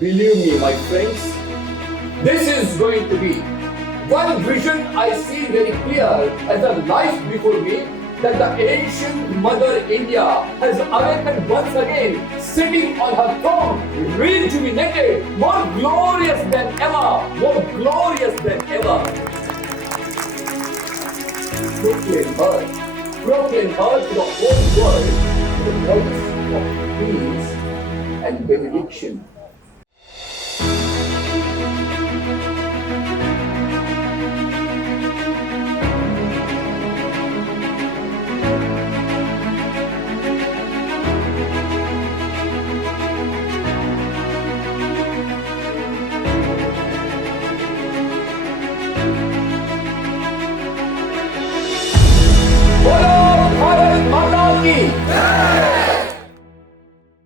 Believe me, my friends, this is going to be one vision I see very clear as a life before me, that the ancient Mother India has awakened once again, sitting on her throne, rejuvenated, more glorious than ever, more glorious than ever. Proclaim her to the whole world, the voice of peace and benediction.